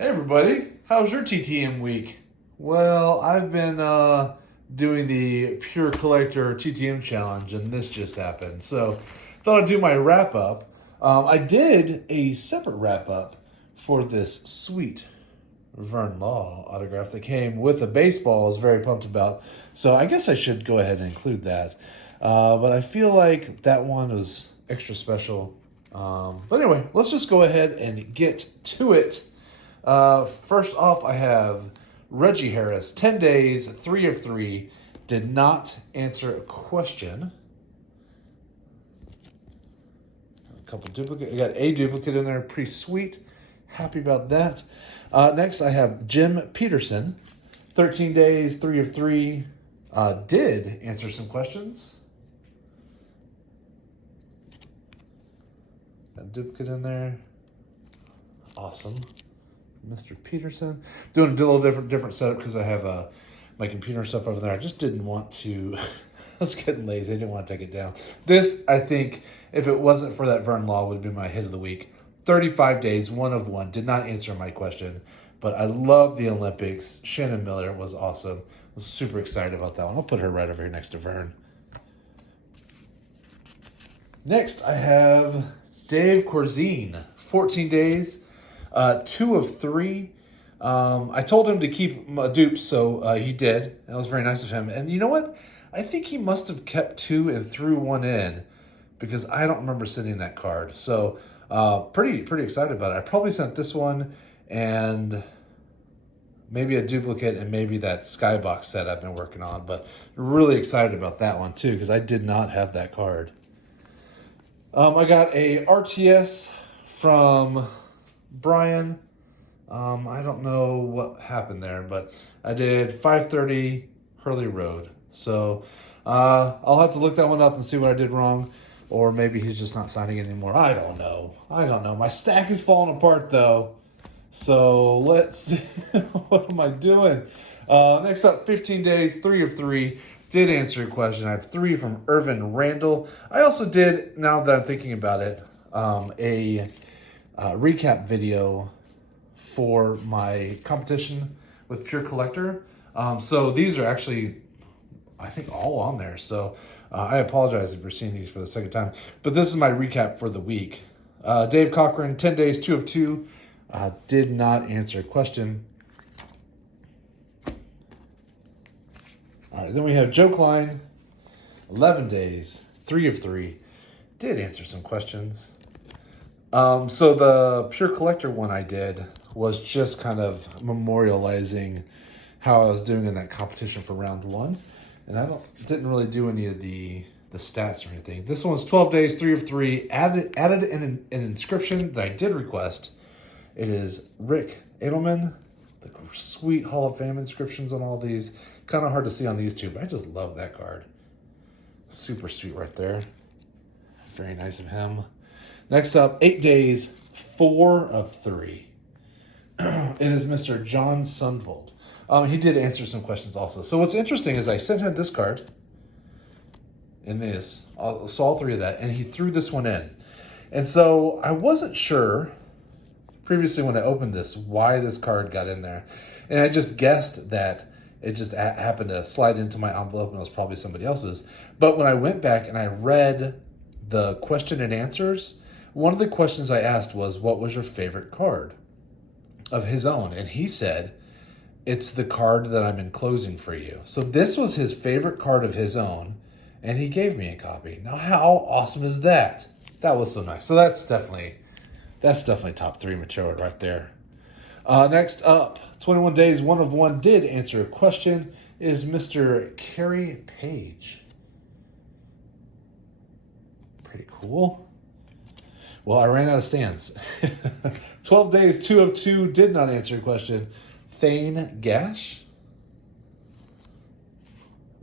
Hey everybody, how's your TTM week? Well, I've been doing the Pure Collector TTM challenge, and this just happened. So, thought I'd do my wrap up. I did a separate wrap up for this sweet Vern Law autograph that came with a baseball. I was very pumped about. So, I guess I should go ahead and include that. But I feel like that one was extra special. But anyway, let's just go ahead and get to it. First off, I have Reggie Harris, 10 days, 3 of 3, did not answer a question. A couple duplicate. I got a duplicate in there, pretty sweet. Happy about that. Next, I have Jim Peterson, 13 days, 3 of 3, did answer some questions. Got a duplicate in there. Awesome. Mr. Peterson. Doing a little different setup because I have my computer and stuff over there. I just didn't want to. I was getting lazy. I didn't want to take it down. This, I think, if it wasn't for that Vern Law, would have been my hit of the week. 35 days, 1 of 1. Did not answer my question, but I love the Olympics. Shannon Miller was awesome. I was super excited about that one. I'll put her right over here next to Vern. Next, I have Dave Corzine. 14 days. 2 of 3. I told him to keep dupes, so he did. That was very nice of him. And you know what? I think he must have kept 2 and threw 1 in because I don't remember sending that card. So pretty excited about it. I probably sent this one and maybe a duplicate and maybe that skybox set I've been working on. But really excited about that one too because I did not have that card. I got a RTS from Brian. I don't know what happened there, but I did 530 Hurley Road. So I'll have to look that one up and see what I did wrong. Or maybe he's just not signing anymore. I don't know. My stack is falling apart though. So let's see. What am I doing? Next up, 15 days, 3 of 3. Did answer a question. I have 3 from Irvin Randall. I also did, now that I'm thinking about it, a recap video for my competition with Pure Collector. So these are actually, I think, all on there. So I apologize if you're seeing these for the second time. But this is my recap for the week. Dave Cochran, 10 days, 2 of 2. Did not answer a question. All right, then we have Joe Klein, 11 days, 3 of 3. Did answer some questions. So the Pure Collector one I did was just kind of memorializing how I was doing in that competition for round 1. And I didn't really do any of the stats or anything. This one's 12 days, 3 of 3. Added an inscription that I did request. It is Rick Edelman. The sweet Hall of Fame inscriptions on all these. Kind of hard to see on these two, but I just love that card. Super sweet right there. Very nice of him. Next up, 8 days, 4 of 3. It is Mr. John Sundvold. He did answer some questions also. So what's interesting is I sent him this card and this, so all 3 of that, and he threw this one in. And so I wasn't sure previously when I opened this why this card got in there. And I just guessed that it just happened to slide into my envelope and it was probably somebody else's. But when I went back and I read the question and answers, one of the questions I asked was, what was your favorite card of his own? And he said, it's the card that I'm enclosing for you. So this was his favorite card of his own, and he gave me a copy. Now, how awesome is that? That was so nice. So that's definitely top 3 material right there. Next up, 21 days, 1 of 1 did answer a question, is Mr. Kerry Page. Pretty cool. Well, I ran out of stands. 12 days, 2 of 2, did not answer a question. Thane Gash.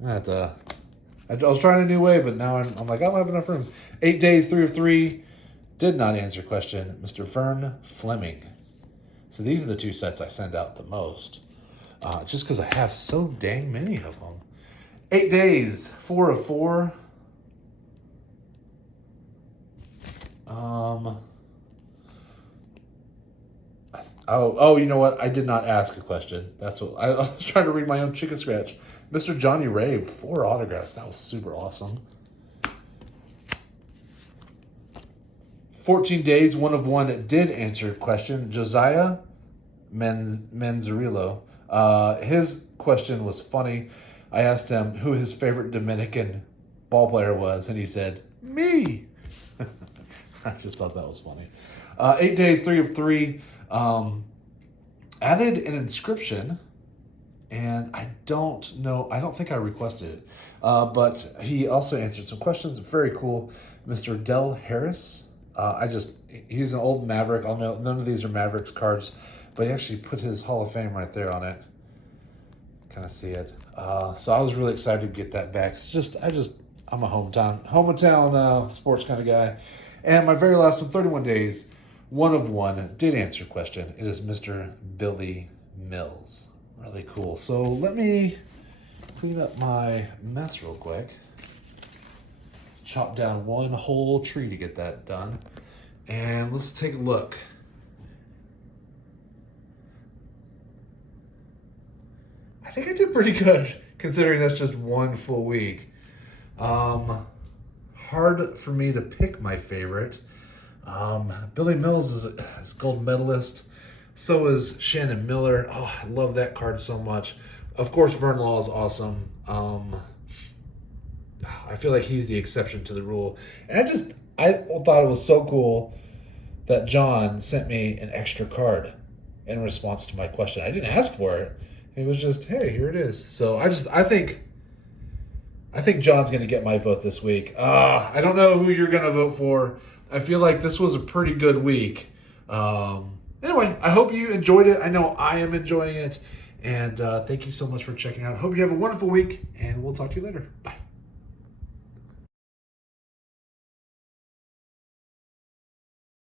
I was trying a new way, but now I'm like, I don't have enough room. 8 days, 3 of 3, did not answer a question. Mr. Vern Fleming. So these are the 2 sets I send out the most. Just because I have so dang many of them. 8 days, 4 of 4. Oh, you know what? I did not ask a question. That's what I was trying to read my own chicken scratch. Mr. Johnny Ray, 4 autographs. That was super awesome. 14 days, 1 of 1 did answer a question. Josiah Manzarillo. His question was funny. I asked him who his favorite Dominican ball player was, and he said, me. I just thought that was funny. 8 days, 3 of 3. Added an inscription, and I don't know. I don't think I requested it. But he also answered some questions. Very cool. Mr. Del Harris. He's an old Maverick. I'll know none of these are Mavericks cards, but he actually put his Hall of Fame right there on it. Kind of see it. So I was really excited to get that back. I'm a hometown sports kind of guy. And my very last one, 31 days, 1 of 1 did answer a question. It is Mr. Billy Mills. Really cool. So let me clean up my mess real quick. Chop down one whole tree to get that done. And let's take a look. I think I did pretty good considering that's just one full week. Hard for me to pick my favorite. Billy Mills is gold medalist. So is Shannon Miller. Oh, I love that card so much. Of course, Vern Law is awesome. I feel like he's the exception to the rule. And I thought it was so cool that John sent me an extra card in response to my question. I didn't ask for it. It was just, hey, here it is. So I think John's going to get my vote this week. I don't know who you're going to vote for. I feel like this was a pretty good week. Anyway, I hope you enjoyed it. I know I am enjoying it. And thank you so much for checking out. Hope you have a wonderful week, and we'll talk to you later. Bye.